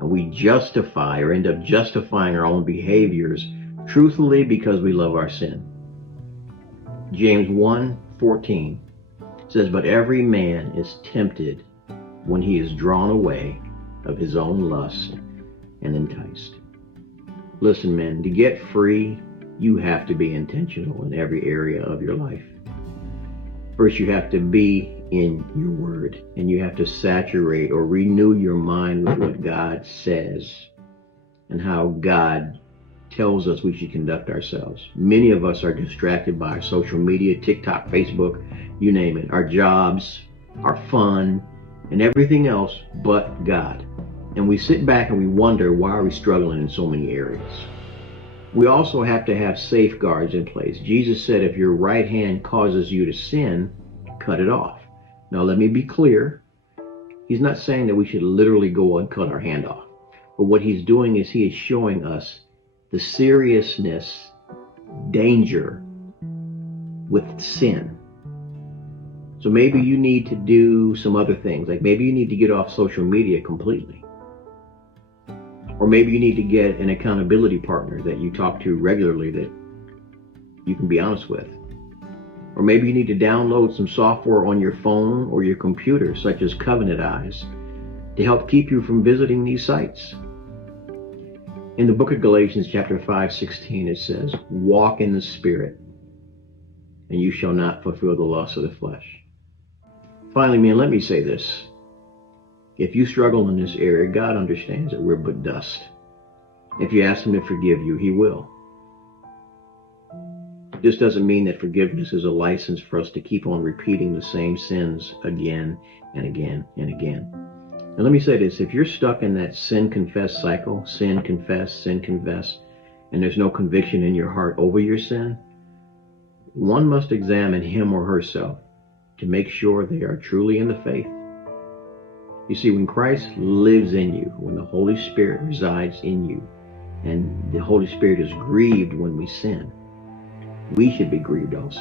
And we justify or end up justifying our own behaviors truthfully because we love our sin. James 1:14 says, "But every man is tempted when he is drawn away of his own lust and enticed." Listen, man, to get free, you have to be intentional in every area of your life. First, you have to be in your word, and you have to saturate or renew your mind with what God says and how God tells us we should conduct ourselves. Many of us are distracted by social media, TikTok, Facebook, you name it, our jobs, our fun, and everything else but God. And we sit back and we wonder, why are we struggling in so many areas? We also have to have safeguards in place. Jesus said, if your right hand causes you to sin, cut it off. Now, let me be clear. He's not saying that we should literally go and cut our hand off. But what he's doing is he is showing us the seriousness, danger with sin. So maybe you need to do some other things. Like maybe you need to get off social media completely. Or maybe you need to get an accountability partner that you talk to regularly that you can be honest with. Or maybe you need to download some software on your phone or your computer, such as Covenant Eyes, to help keep you from visiting these sites. In the book of Galatians chapter 5:16, it says, "Walk in the Spirit, and you shall not fulfill the lust of the flesh." Finally, man, let me say this. If you struggle in this area, God understands that we're but dust. If you ask him to forgive you, he will. This doesn't mean that forgiveness is a license for us to keep on repeating the same sins again and again and again. And let me say this, if you're stuck in that sin confess cycle, sin confess, and there's no conviction in your heart over your sin, one must examine him or herself to make sure they are truly in the faith. You see, when Christ lives in you, when the Holy Spirit resides in you, and the Holy Spirit is grieved when we sin, we should be grieved also.